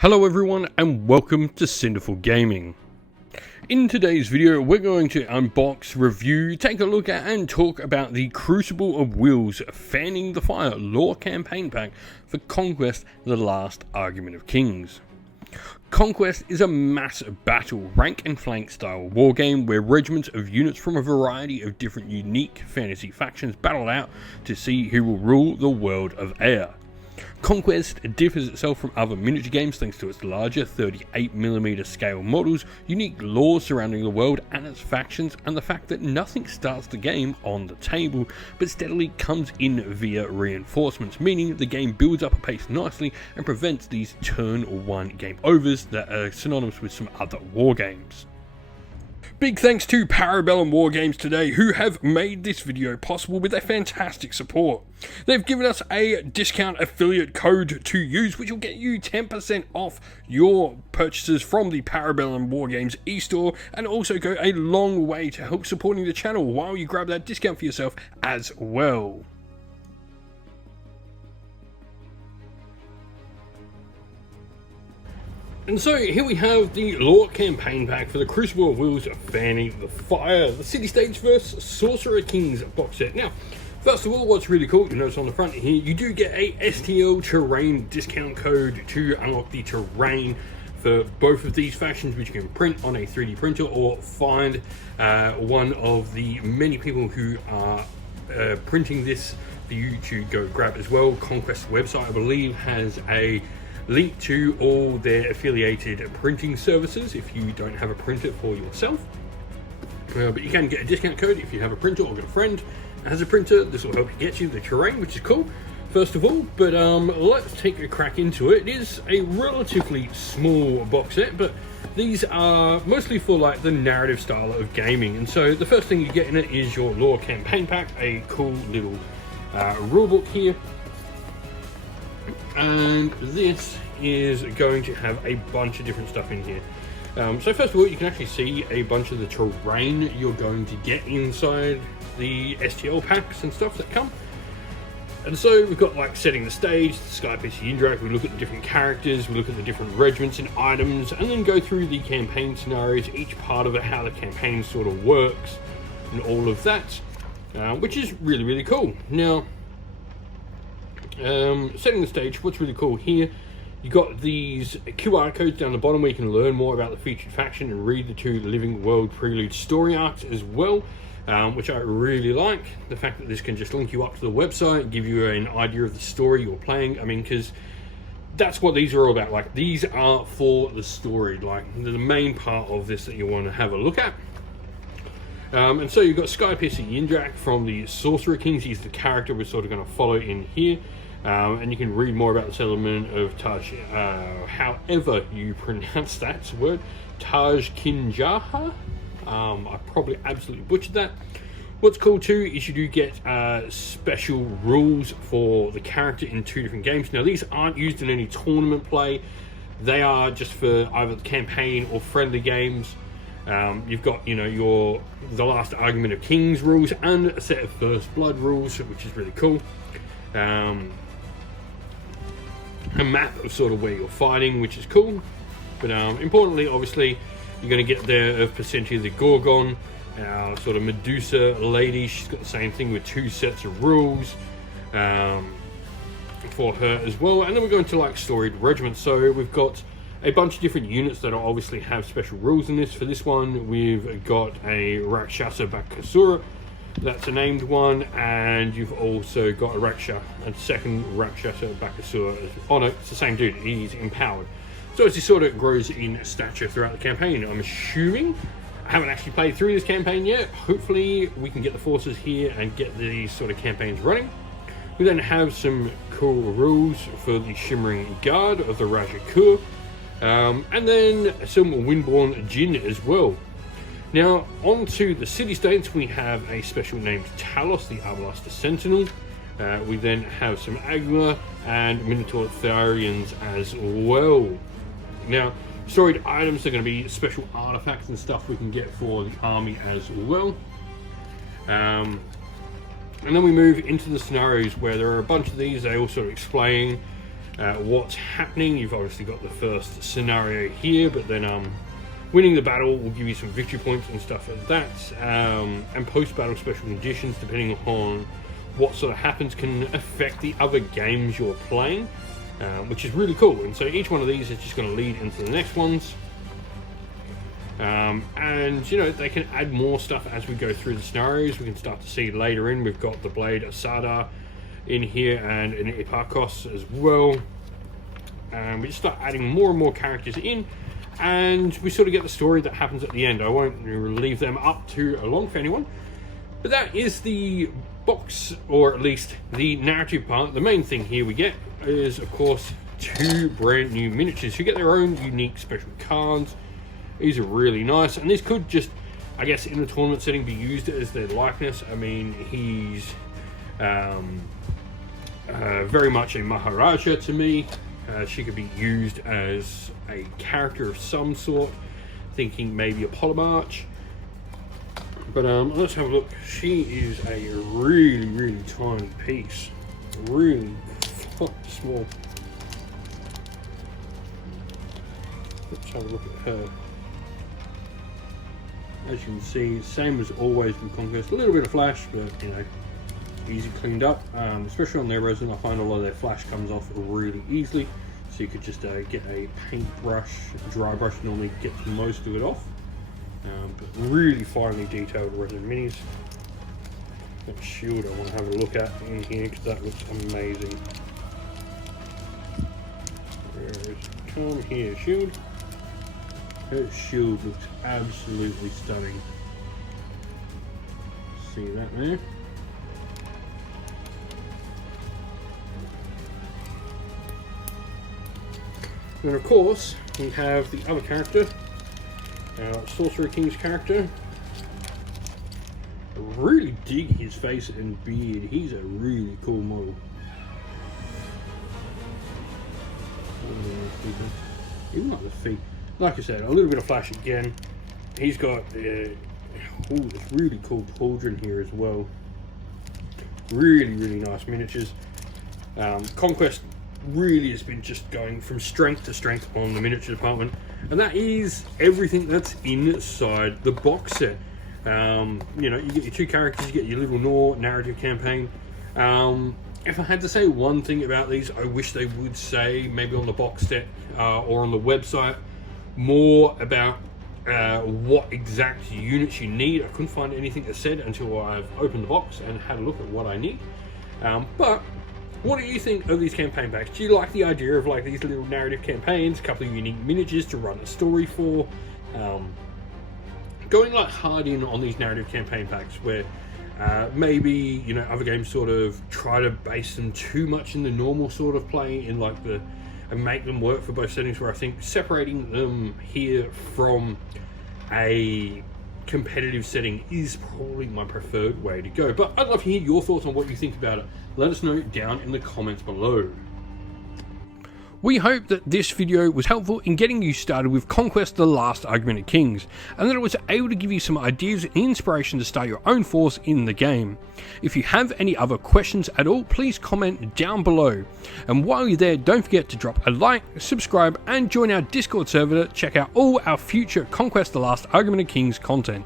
Hello everyone and welcome to Cinderful Gaming. In today's video we're going to unbox, review, take a look at and talk about the Crucible of Wills Fanning the Fire lore campaign pack for Conquest: The Last Argument of Kings. Conquest is a mass battle rank and flank style wargame where regiments of units from a variety of different unique fantasy factions battle out to see who will rule the world of air. Conquest differs itself from other miniature games thanks to its larger 38mm scale models, unique lore surrounding the world and its factions, and the fact that nothing starts the game on the table but steadily comes in via reinforcements, meaning the game builds up a pace nicely and prevents these turn 1 game overs that are synonymous with some other wargames. Big thanks to Parabellum Wargames today, who have made this video possible with their fantastic support. They've given us a discount affiliate code to use, which will get you 10% off your purchases from the Parabellum Wargames e-store, and also go a long way to help supporting the channel while you grab that discount for yourself as well. And so here we have the lore campaign pack for the Crucible of Wills Fanning the Fire, the City States vs Sorcerer Kings box set. Now, first of all, what's really cool, you notice on the front here, you do get a STL terrain discount code to unlock the terrain for both of these factions, which you can print on a 3D printer or find one of the many people who are printing this for you to go grab as well. Conquest website, I believe, has a link to all their affiliated printing services if you don't have a printer for yourself. But you can get a discount code if you have a printer or got a friend that has a printer. This will help you get you the terrain, which is cool, first of all. But let's take a crack into it. It is a relatively small box set, but these are mostly for like the narrative style of gaming. And so the first thing you get in it is your lore campaign pack, a cool little rulebook here. And this is going to have a bunch of different stuff in here. So first of all, you can actually see a bunch of the terrain you're going to get inside the STL packs and stuff that come. And so we've got like setting the stage, the Sky PC Indrak, we look at the different characters, we look at the different regiments and items, and then go through the campaign scenarios, each part of it, how the campaign sort of works, and all of that, which is really, really cool. Now, setting the stage, what's really cool here, you got these QR codes down the bottom where you can learn more about the featured faction and read the 2 Living World Prelude story arcs as well, which I really like. The fact that this can just link you up to the website, give you an idea of the story you're playing. I mean, because that's what these are all about. Like, these are for the story, like the main part of this that you want to have a look at. And so you've got Sky PC Indrak from the Sorcerer Kings. He's the character we're sort of going to follow in here. And you can read more about the settlement of Taj, however you pronounce that word, Taj Kinjaha. I probably absolutely butchered that. What's cool too is you do get special rules for the character in 2 different games. Now these aren't used in any tournament play. They are just for either the campaign or friendly games. You've got, you know, the Last Argument of Kings rules and a set of First Blood rules, which is really cool. A map of sort of where you're fighting, which is cool. But importantly, obviously, you're going to get there of Placentia the Gorgon, our sort of Medusa lady. She's got the same thing with 2 sets of rules for her as well. And then we're going to like storied regiments. So we've got a bunch of different units that obviously have special rules in this. For this one, we've got a Rakshasa Bakasura. That's a named one, and you've also got a second Rakshasa Bakasura. Oh no, it's the same dude, he's empowered. So as he sort of grows in stature throughout the campaign, I'm assuming, I haven't actually played through this campaign yet, hopefully we can get the forces here and get these sort of campaigns running. We then have some cool rules for the Shimmering Guard of the Rajakur, and then some Windborn Jinn as well. Now, on to the city-states, we have a special named Talos, the Arbalaster Sentinel. We then have some Agma and Minotaur Tharians as well. Now, storied items are going to be special artifacts and stuff we can get for the army as well. And then we move into the scenarios where there are a bunch of these. They all sort of explain what's happening. You've obviously got the first scenario here, but then winning the battle will give you some victory points and stuff like that, and post-battle special conditions, depending on what sort of happens, can affect the other games you're playing, which is really cool. And so each one of these is just going to lead into the next ones, and you know, they can add more stuff as we go through the scenarios. We can start to see later in, we've got the Blade Asada in here and an Ipakos as well, and we just start adding more and more characters in, and we sort of get the story that happens at the end. I won't leave them up too long for anyone, but that is the box, or at least the narrative part. The main thing here we get is, of course, 2 brand new miniatures who get their own unique special cards. These are really nice, and these could just, I guess, in the tournament setting, be used as their likeness. I mean, he's very much a Maharaja to me. She could be used as a character of some sort, thinking maybe a Polymarch. But let's have a look. She is a really tiny piece. Really small. Let's have a look at her. As you can see, same as always with Conquest. A little bit of flash, but you know, easy cleaned up. Especially on their resin, I find a lot of their flash comes off really easily. So you could just get a paintbrush, dry brush, normally get most of it off. But really finely detailed resin minis. That shield I want to have a look at in here because that looks amazing. Where is it? Come here, shield. Her shield looks absolutely stunning. See that there? And of course, we have the other character, our Sorcerer King's character. I really dig his face and beard. He's a really cool model. Even like the feet. Like I said, a little bit of flash again. He's got this really cool pauldron here as well. Really nice miniatures. Conquest really has been just going from strength to strength on the miniature department, and that is everything that's inside the box set. You know, you get your 2 characters, you get your little narrative campaign. If I had to say one thing about these, I wish they would say, maybe on the box set or on the website, more about what exact units you need. I couldn't find anything that said until I've opened the box and had a look at what I need. But what do you think of these campaign packs? Do you like the idea of like these little narrative campaigns, a couple of unique miniatures to run a story for? Going like hard in on these narrative campaign packs where maybe, you know, other games sort of try to base them too much in the normal sort of play in like the, and make them work for both settings, where I think separating them here from a competitive setting is probably my preferred way to go. But I'd love to hear your thoughts on what you think about it. Let us know down in the comments below. We hope that this video was helpful in getting you started with Conquest: The Last Argument of Kings, and that it was able to give you some ideas and inspiration to start your own force in the game. If you have any other questions at all, please comment down below. And while you're there, don't forget to drop a like, subscribe, and join our Discord server to check out all our future Conquest: The Last Argument of Kings content.